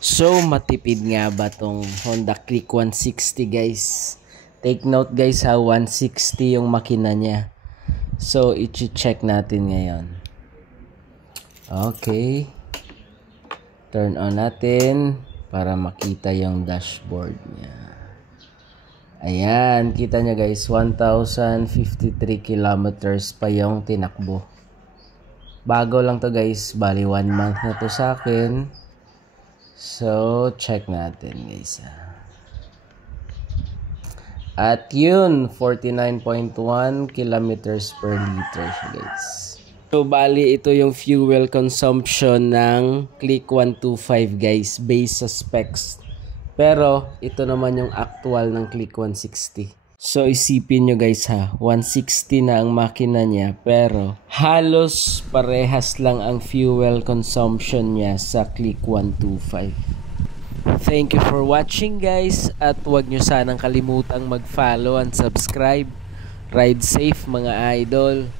So, matipid nga ba tong Honda Click 160 guys? Take note guys ha, 160 yung makina niya. So, i-check natin ngayon. Okay. Turn on natin para makita yung dashboard niya. Ayan, kita niya guys, 1,053 kilometers pa yung tinakbo. Bago lang to guys, bali 1 month na to sa akin. So, check natin guys. At yun, 49.1 kilometers per liter guys. So, bali ito yung fuel consumption ng Click 125 guys, based sa specs. Pero, ito naman yung actual ng Click 160. So, isipin nyo guys ha, 160 na ang makina niya, pero halos parehas lang ang fuel consumption niya sa Click 125. Thank you for watching guys, at huwag nyo sanang kalimutang mag-follow and subscribe. Ride safe mga idol.